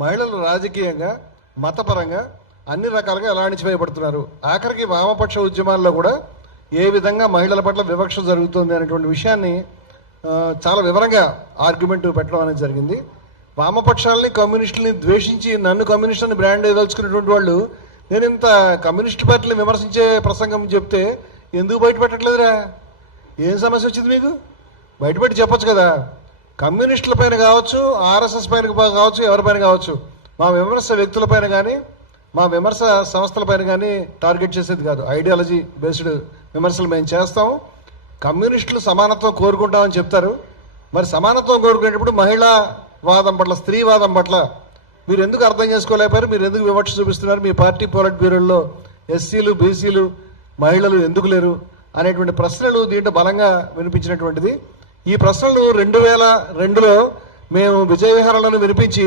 మహిళలు రాజకీయంగా మతపరంగా అన్ని రకాలుగా ఎలా అణిచివేయబడుతున్నారు. ఆఖరికి వామపక్ష ఉద్యమాల్లో కూడా ఏ విధంగా మహిళల పట్ల వివక్ష జరుగుతుంది అనేటువంటి విషయాన్ని చాలా వివరంగా ఆర్గ్యుమెంట్ పెట్టడం అనేది జరిగింది. వామపక్షాలని కమ్యూనిస్టులని ద్వేషించి నన్ను కమ్యూనిస్ట్ అని బ్రాండ్ వేయదలుచుకున్నటువంటి వాళ్ళు నేను ఇంత కమ్యూనిస్ట్ పార్టీని విమర్శించే ప్రసంగం చెప్తే ఎందుకు బయట పెట్టట్లేదురా? ఏం సమస్య వచ్చింది మీకు? బయటపెట్టి చెప్పొచ్చు కదా. కమ్యూనిస్టుల పైన కావచ్చు, ఆర్ఎస్ఎస్ పైన కావచ్చు, ఎవరిపైన కావచ్చు, మా విమర్శ వ్యక్తులపైన కానీ మా విమర్శ సంస్థలపైన కానీ టార్గెట్ చేసేది కాదు. ఐడియాలజీ బేస్డ్ విమర్శలు మేము చేస్తాం. కమ్యూనిస్టులు సమానత్వం కోరుకుంటామని చెప్తారు. మరి సమానత్వం కోరుకునేటప్పుడు మహిళా వాదం పట్ల, స్త్రీవాదం పట్ల మీరు ఎందుకు అర్థం చేసుకోలేకపోయారు? మీరు ఎందుకు వివక్ష చూపిస్తున్నారు? మీ పార్టీ పోలిట్ బ్యూరోల్లో ఎస్సీలు, బీసీలు, మహిళలు ఎందుకు లేరు అనేటువంటి ప్రశ్నలు దీంట్లో బలంగా వినిపించినటువంటిది. ఈ ప్రశ్నలు 2002లో మేము విజయ విహారాలను వినిపించి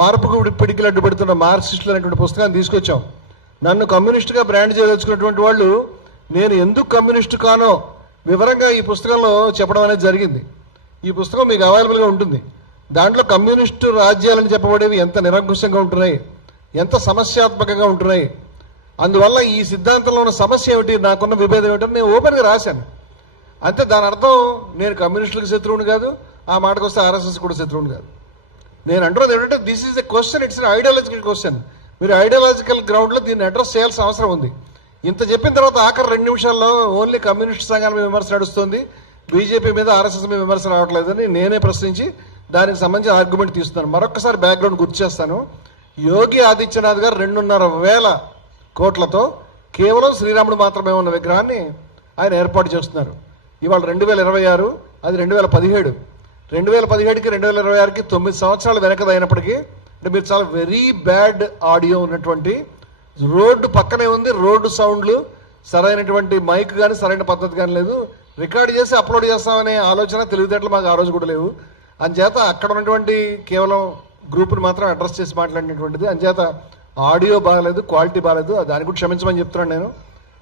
మార్పుకు పిడికిలు అడ్డుపెడుతున్న మార్క్సిస్టులు అనేటువంటి పుస్తకాన్ని తీసుకొచ్చాం. నన్ను కమ్యూనిస్టుగా బ్రాండ్ చేయదలుచుకున్నటువంటి వాళ్ళు నేను ఎందుకు కమ్యూనిస్టు కానో వివరంగా ఈ పుస్తకంలో చెప్పడం అనేది జరిగింది. ఈ పుస్తకం మీకు అవైలబుల్గా ఉంటుంది. దాంట్లో కమ్యూనిస్టు రాజ్యాలని చెప్పబడేవి ఎంత నిరంకుశంగా ఉంటున్నాయి, ఎంత సమస్యాత్మకంగా ఉంటున్నాయి, అందువల్ల ఈ సిద్ధాంతంలో ఉన్న సమస్య ఏమిటి, నాకున్న విభేదం ఏమిటని నేను ఓపెన్గా రాశాను. అంతే. దాని అర్థం నేను కమ్యూనిస్టులకు శత్రువుని కాదు, ఆ మాటకు వస్తే ఆర్ఎస్ఎస్ కూడా శత్రువుని కాదు. నేను అంటున్నది ఏంటంటే this is a question, it's an ideological question. మీరు ఐడియాలజికల్ గ్రౌండ్లో దీన్ని అడ్రస్ చేయాల్సిన అవసరం ఉంది. ఇంత చెప్పిన తర్వాత ఆఖరి 2 నిమిషాల్లో ఓన్లీ కమ్యూనిస్ట్ సంఘాల మీద విమర్శ నడుస్తుంది, బీజేపీ మీద ఆర్ఎస్ఎస్ మీద విమర్శ రావట్లేదని నేనే ప్రశ్నించి దానికి సంబంధించిన ఆర్గ్యుమెంట్ తీస్తున్నాను. మరొకసారి బ్యాక్గ్రౌండ్ గుర్తు చేస్తాను. యోగి ఆదిత్యనాథ్ గారు 2,500 కోట్లతో కేవలం శ్రీరాముడు మాత్రమే ఉన్న విగ్రహాన్ని ఆయన ఏర్పాటు చేస్తున్నారు. ఇవాళ 2026, అది 2017. 2017కి 2026కి 9 సంవత్సరాలు వెనకదైనప్పటికీ అంటే మీరు చాలా వెరీ బ్యాడ్ ఆడియో ఉన్నటువంటి, రోడ్డు పక్కనే ఉంది, రోడ్డు సౌండ్లు, సరైనటువంటి మైక్ కానీ సరైన పద్ధతి కానీ లేదు, రికార్డు చేసి అప్లోడ్ చేస్తామనే ఆలోచన తెలివితేటలు మాకు ఆ రోజు కూడా లేవు. అంచేత అక్కడ ఉన్నటువంటి కేవలం గ్రూప్ని మాత్రం అడ్రస్ చేసి మాట్లాడినటువంటిది. అంచేత ఆడియో బాగలేదు, క్వాలిటీ బాగలేదు, దాన్ని కూడా క్షమించమని చెప్తున్నాను. నేను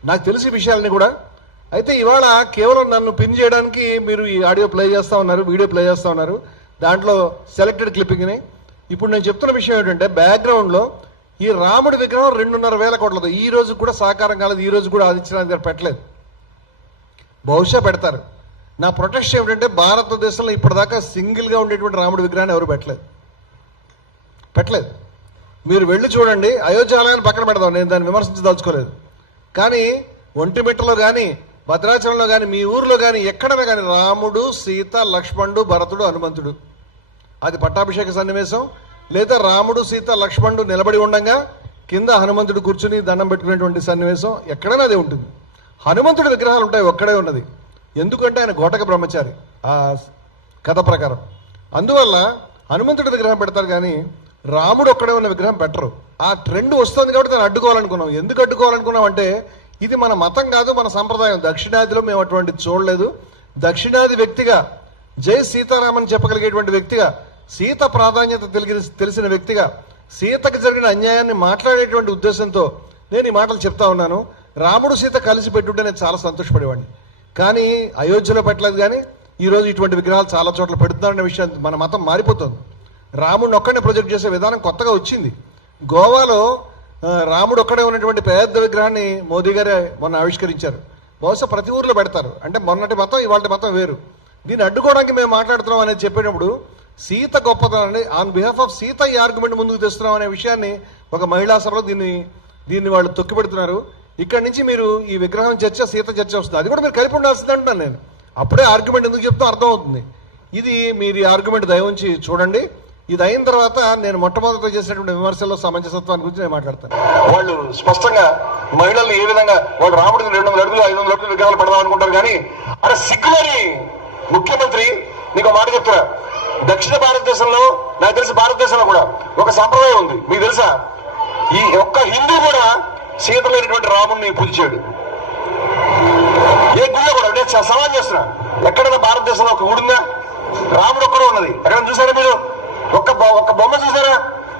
నాకు తెలిసి విషయాలని కూడా. అయితే ఇవాళ కేవలం నన్ను పిన్ చేయడానికి మీరు ఈ ఆడియో ప్లే చేస్తూ ఉన్నారు, వీడియో ప్లే చేస్తూ ఉన్నారు, దాంట్లో సెలెక్టెడ్ క్లిప్పింగ్ని. ఇప్పుడు నేను చెప్తున్న విషయం ఏంటంటే బ్యాక్గ్రౌండ్లో ఈ రాముడి విగ్రహం 2,500 కోట్లతో ఈ రోజు కూడా సాకారం కాలేదు. ఈ రోజు కూడా ఆదిత్యనాథ్ గారు పెట్టలేదు, బహుశా పెడతారు. నా ప్రొటెస్ట్ ఏమిటంటే భారతదేశంలో ఇప్పటిదాకా సింగిల్గా ఉండేటువంటి రాముడి విగ్రహాన్ని ఎవరు పెట్టలేదు. మీరు వెళ్ళి చూడండి. అయోధ్య ఆలయాన్ని పక్కన పెడదాం, నేను దాన్ని విమర్శించదలుచుకోలేదు. కానీ ఒంటిమిట్టలో కానీ భద్రాచలంలో కానీ మీ ఊర్లో కానీ ఎక్కడైనా కానీ రాముడు, సీత, లక్ష్మణుడు, భరతుడు, హనుమంతుడు, అది పట్టాభిషేక సన్నివేశం, లేదా రాముడు, సీత, లక్ష్మణుడు నిలబడి ఉండగా కింద హనుమంతుడు కూర్చుని దండం పెట్టుకునేటువంటి సన్నివేశం ఎక్కడైనా అదే ఉంటుంది. హనుమంతుడి విగ్రహాలు ఉంటాయి, ఒక్కడే ఉన్నది. ఎందుకంటే ఆయన ఘోటక బ్రహ్మచారి ఆ కథ ప్రకారం. అందువల్ల హనుమంతుడి విగ్రహం పెడతారు కానీ రాముడు ఒక్కడే ఉన్న విగ్రహం పెట్టరు. ఆ ట్రెండ్ వస్తుంది కాబట్టి దాన్ని అడ్డుకోవాలనుకున్నాం. ఎందుకు అడ్డుకోవాలనుకున్నాం అంటే ఇది మన మతం కాదు, మన సంప్రదాయం. దక్షిణాదిలో మేము అటువంటిది చూడలేదు. దక్షిణాది వ్యక్తిగా, జై సీతారామన్ చెప్పగలిగేటువంటి వ్యక్తిగా, సీత ప్రాధాన్యత తెలిసిన వ్యక్తిగా, సీతకు జరిగిన అన్యాయాన్ని మాట్లాడేటువంటి ఉద్దేశంతో నేను ఈ మాటలు చెప్తా ఉన్నాను. రాముడు, సీత కలిసి పెట్టుంటే నేను చాలా సంతోషపడేవాడిని. కానీ అయోధ్యలో పెట్టలేదు. కానీ ఈరోజు ఇటువంటి విగ్రహాలు చాలా చోట్ల పెడుతున్నారనే విషయం మన మతం మారిపోతుంది. రాముడిని ఒక్కడే ప్రొజెక్ట్ చేసే విధానం కొత్తగా వచ్చింది. గోవాలో రాముడు ఒక్కడే ఉన్నటువంటి పెద్ద విగ్రహాన్ని మోదీ గారే మొన్న ఆవిష్కరించారు. బహుశా ప్రతి ఊర్లో పెడతారు. అంటే మొన్నటి మతం ఇవాళ మతం వేరు. దీన్ని అడ్డుకోవడానికి మేము మాట్లాడుతున్నాం అనేది చెప్పేటప్పుడు సీత గొప్పతనాన్ని ఆన్ బిహాఫ్ ఆఫ్ సీత ఈ ఆర్గ్యుమెంట్ ముందుకు తెస్తున్నాం అనే విషయాన్ని ఒక మహిళా సభలో దీన్ని వాళ్ళు తొక్కిపెడుతున్నారు. ఇక్కడి నుంచి మీరు ఈ విగ్రహం చర్చ, సీత చర్చ వస్తుంది. అది కూడా మీరు కలిపి ఉండాల్సింది అంటున్నాను నేను. అప్పుడే ఆర్గ్యుమెంట్ ఎందుకు చెప్తాం అర్థం అవుతుంది. ఇది మీరు ఈ ఆర్గ్యుమెంట్ దయ ఉంచి చూడండి. ఇది అయిన తర్వాత నేను మొట్టమొదట చేసినటువంటి విమర్శల్లో సమంజసత్వాన్ని గురించి నేను మాట్లాడతాను. వాళ్ళు స్పష్టంగా మహిళలు ఏ విధంగా వాళ్ళు రాముడికి 200 అడుగులు 500 అడుగులు విగ్రహాలు పెడదాం అనుకుంటారు. కానీ అరే సిగ్గులని ముఖ్యమంత్రి, నీకు మాట చెప్తున్నా, దక్షిణ భారతదేశంలో, నాకు తెలిసి భారతదేశంలో కూడా ఒక సంప్రదాయం ఉంది. మీకు తెలుసా? ఈ ఒక్క హిందూ కూడా సీత లేనటువంటి రాముడిని పూజించాడు. ఏ గుడిలో కూడా. నేను సవాల్ చేస్తున్నా, ఎక్కడైనా భారతదేశంలో ఒక గుడి ఉందా? రాముడు ఒక్కడే ఉన్నది. ఎక్కడ చూసారా మీరు? ఒక్క బొమ్మ చూసారా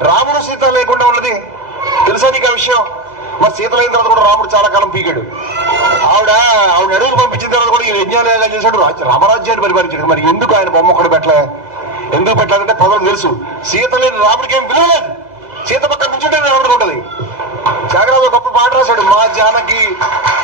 రాముడు సీత లేకుండా ఉన్నది? తెలుసా నీకు ఆ విషయం? మరి సీత లేని తర్వాత కూడా రాముడు చాలా కాలం పీకాడు. ఆవిడ అడుగులు పంపించిన తర్వాత కూడా ఈ యజ్ఞాలయాలు చేశాడు, రామరాజ్యాన్ని పరిపాలించాడు. మరి ఎందుకు ఆయన బొమ్మ ఒక్కడు ఎందుకు పెట్టలేదంటే ప్రజలకు తెలుసు, సీత లేని రాముడికి ఏం విలువ లేదు. పాట రాశాడు, మా జానకి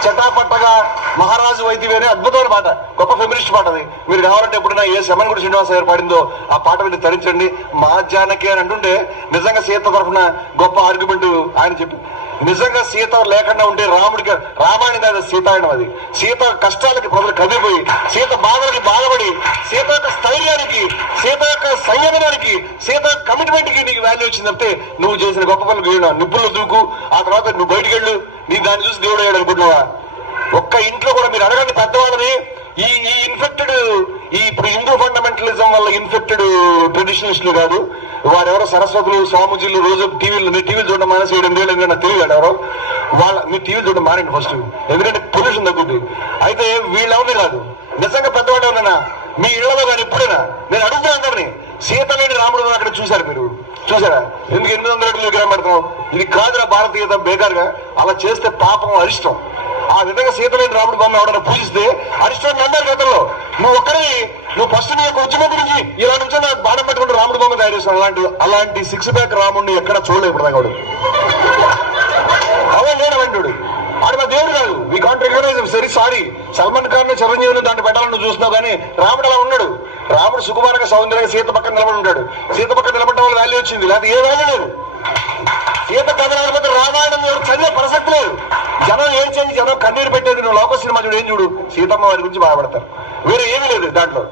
చటాపట్టగా మహారాజు వైద్యవి అనే అద్భుతమైన పాట, గొప్ప ఫెమినిస్ట్ పాట అది. మీరు కావాలంటే ఎప్పుడైనా ఏ సెమన్గుడి శ్రీనివాస గారు పాడిందో ఆ పాట విని తరించండి. మా జానకి అని అంటుంటే నిజంగా సీత తరఫున గొప్ప ఆర్గ్యుమెంట్ ఆయన చెప్పి, నిజంగా సీత లేకుండా ఉంటే రాముడికి రామాయణం కాదు సీతాయనం. అది సీత కష్టాలకి ప్రజలు కదిలిపోయి, సీత బాధలకి బాధపడి, సీత యొక్క స్థైర్యానికి, సీత యొక్క సంయమనానికి, సీత కమిట్మెంట్ కి నీకు వాల్యూ వచ్చింది తప్పితే నువ్వు చేసిన గొప్ప పనులు నిప్పుల్లో దూకు, ఆ తర్వాత నువ్వు బయటికి వెళ్ళు, నీ దాన్ని చూసి దేవుడు అయ్యాడు అనుకుంటున్నావా? ఒక్క ఇంట్లో కూడా మీరు అడగండి పెద్దవాళ్ళని, ఈ ఇన్ఫెక్టెడ్ ఇప్పుడు హిందూ ఫండమెంటలిజం వల్ల ఇన్ఫెక్టెడ్ ట్రెడిషనలిస్టులు కాదు, వారెవరో సరస్వతులు స్వామీజీలు రోజు టీవీలు చూడడం మానేసి 7 ఏళ్ళు నాకు తెలియదు ఎవరో మీరు టీవీలు చూడడం మారండి ఫస్ట్, ఎందుకంటే పొల్యూషన్ తగ్గుద్ది. అయితే వీళ్ళెవరిని కాదు, నిజంగా పెద్దవాళ్ళు ఎవరైనా మీ ఇళ్లలో కానీ ఎప్పుడైనా నేను అడుగుతున్నా అందరినీ, సీత లేని రాముడు అక్కడ చూశారు మీరు? చూసారా? ఎందుకు 800 అడుగులు విగ్రహం పెడతాం? ఇది కాదురా భారతీయత, బేకారుగా అలా చేస్తే పాపం అరిష్టం. ఆ విధంగా సీతలేని రాముడు బొమ్మ ఎవడన్నా పూజిస్తే అరిష్టాన్ని అన్నారు గతంలో. నువ్వు ఫస్ట్ నీ యొక్క ఉద్యమం గురించి ఇలా నుంచి నాకు బాణం పెట్టుకుంటూ రాముడు బొమ్మ తయారు చేస్తాను. అలాంటి 6 ప్యాక్ రాముడిని ఎక్కడ చూడలేదు ఇప్పుడు దాకా. అవే లేడు ఆడు మా దేవుడు కాదు. We can't recognise, very sorry. Salman Khan చిరంజీవిని దాంట్లో పెట్టాలని నువ్వు చూస్తున్నావు, కానీ రాముడు అలా ఉన్నాడు. రాముడు సుకుమారంగా సౌందర్యంగా సీత పక్కన నిలబడి ఉంటాడు. సీత పక్కన నిలబడడం వల్ల వాల్యూ వచ్చింది, లేదా ఏ వాల్యూ లేదు. సీత కథ రాకపోతే రామాయణం ఎవరు చదివే ప్రసక్తి లేదు. జనం ఏం చేసి జనం కన్నీరు పెట్టేది. నువ్వు లోక సినిమా చూడు, ఏం చూడు, సీతమ్మ వారి గురించి బాధపడతారు, వేరే ఏమీ లేదు దాంట్లో.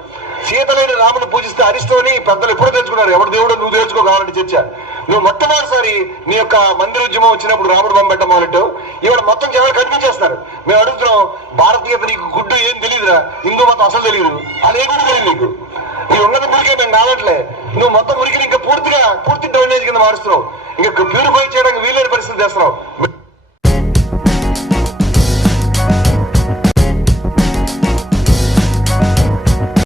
సీత లేని రాముని పూజిస్తే అరిష్టమని పెద్దలు ఎప్పుడు తెచ్చుకున్నారు. ఎవరు దేవుడు నువ్వు తెచ్చుకోవాలంటే చర్చ. నువ్వు మొట్టమొదటిసారి నీ యొక్క మందిర ఉద్యమం వచ్చినప్పుడు రాముడు బొమ్మ పెట్టడం మొదలెట్టు, ఇవాళ మొత్తం జనాలు కనిపించేస్తున్నారు. మేము అడుగుతున్నాం, భారతీయత నీకు గుడ్డు ఏం తెలియదురా, హిందూ మతం అసలు తెలియదు, అదే గుడి తెలియదు నీకు. నీ ఉన్నది మురికే మేము కావట్లే, నువ్వు మొత్తం మురికి ఇంకా పూర్తి డౌనేజ్ కింద మారుస్తున్నావు, ఇంకా ప్యూరిఫై చేయడానికి వీలైన పరిస్థితి చేస్తున్నావు.